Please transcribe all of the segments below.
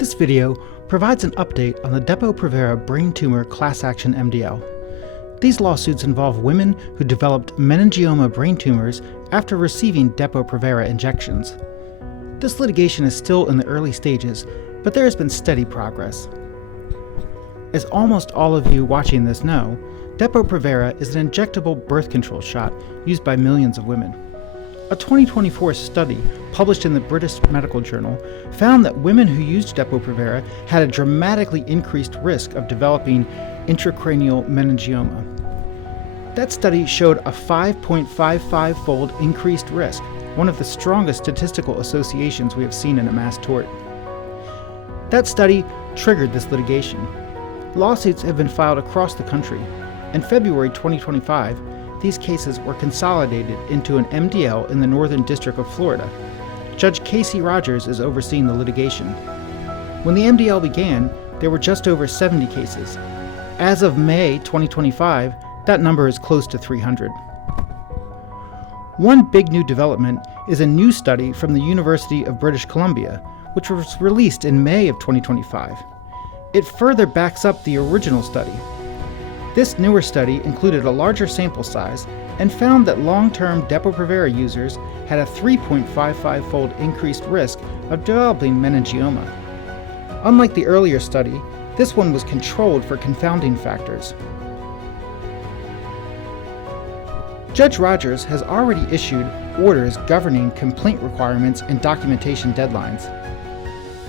This video provides an update on the Depo Provera brain tumor class action MDL. These lawsuits involve women who developed meningioma brain tumors after receiving Depo Provera injections. This litigation is still in the early stages, but there has been steady progress. As almost all of you watching this know, Depo Provera is an injectable birth control shot used by millions of women. A 2024 study published in the British Medical Journal found that women who used Depo Provera had a dramatically increased risk of developing intracranial meningioma. That study showed a 5.55-fold increased risk, one of the strongest statistical associations we have seen in a mass tort. That study triggered this litigation. Lawsuits have been filed across the country. In February 2025, these cases were consolidated into an MDL in the Northern District of Florida. Judge Casey Rogers is overseeing the litigation. When the MDL began, there were just over 70 cases. As of May 2025, that number is close to 300. One big new development is a new study from the University of British Columbia, which was released in May of 2025. It further backs up the original study. This newer study included a larger sample size and found that long-term Depo Provera users had a 3.55-fold increased risk of developing meningioma. Unlike the earlier study, this one was controlled for confounding factors. Judge Rogers has already issued orders governing complaint requirements and documentation deadlines.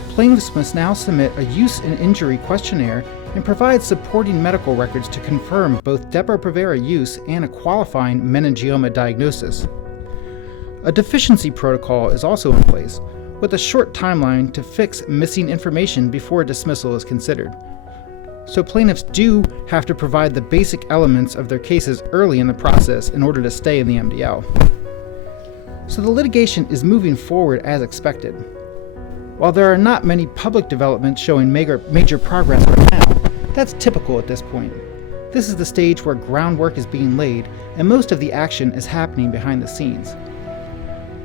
Plaintiffs must now submit a use and injury questionnaire and provide supporting medical records to confirm both Depo Provera use and a qualifying meningioma diagnosis. A deficiency protocol is also in place, with a short timeline to fix missing information before dismissal is considered. So plaintiffs do have to provide the basic elements of their cases early in the process in order to stay in the MDL. So the litigation is moving forward as expected. While there are not many public developments showing major progress right now, that's typical at this point. This is the stage where groundwork is being laid and most of the action is happening behind the scenes.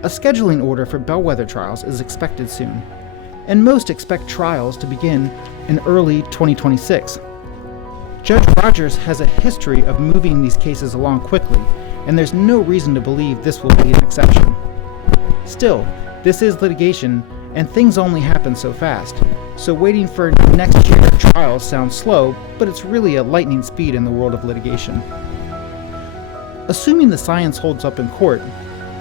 A scheduling order for bellwether trials is expected soon, and most expect trials to begin in early 2026. Judge Rogers has a history of moving these cases along quickly, and there's no reason to believe this will be an exception. Still, this is litigation, and things only happen so fast, so waiting for next year trials sounds slow, but it's really a lightning speed in the world of litigation. Assuming the science holds up in court,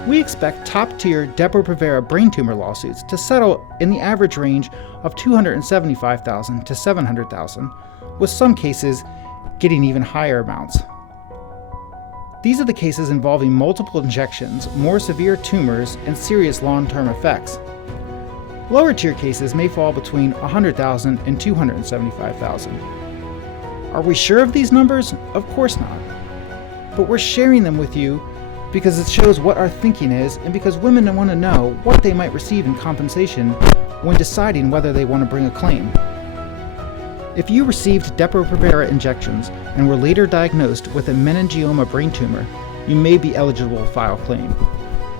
we expect top-tier Depo Provera brain tumor lawsuits to settle in the average range of $275,000 to $700,000, with some cases getting even higher amounts. These are the cases involving multiple injections, more severe tumors, and serious long-term effects. Lower-tier cases may fall between $100,000 and $275,000. Are we sure of these numbers? Of course not. But we're sharing them with you because it shows what our thinking is and because women want to know what they might receive in compensation when deciding whether they want to bring a claim. If you received Depo Provera injections and were later diagnosed with a meningioma brain tumor, you may be eligible to file a claim.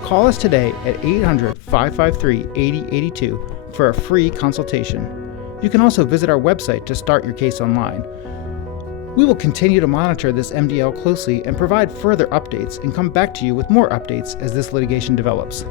Call us today at 800-553-8082 for a free consultation. You can also visit our website to start your case online. We will continue to monitor this MDL closely and provide further updates and come back to you with more updates as this litigation develops.